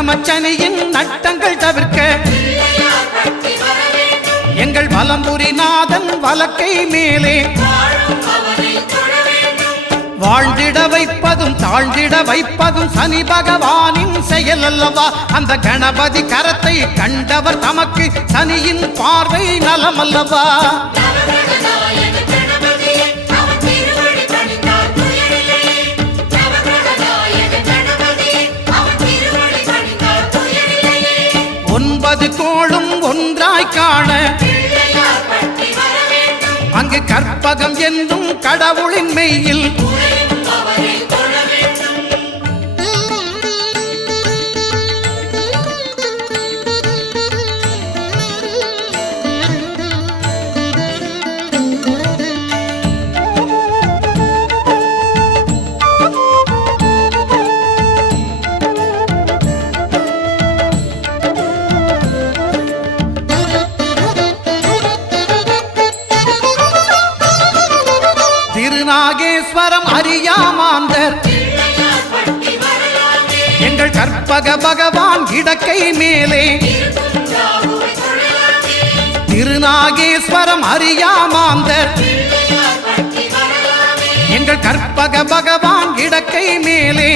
அட்டமச்சனியின் நட்டங்கள் தவிர்க்க எங்கள் வலம்புரிநாதன் வலக்கை மேலே வாழ்ந்திட வைப்பதும் தாழ்ந்திட வைப்பதும் சனி பகவானின் செயல் அல்லவா. அந்த கணபதி கரத்தை கண்டவர் தமக்கு சனியின் பார்வை நலம் அல்லவா. ஒன்பது கோளும் ஒன்றாய் காண அங்கு கற்பகம் என்னும் கடவுளின் மெய்யில் திருநாகேஸ்வரம் அறியாமாந்தர் எங்கள் கற்பக பகவான் இடக்கை மேலே திருநாகேஸ்வரம் அறியாமாந்தர் எங்கள் கற்பக பகவான் இடக்கை மேலே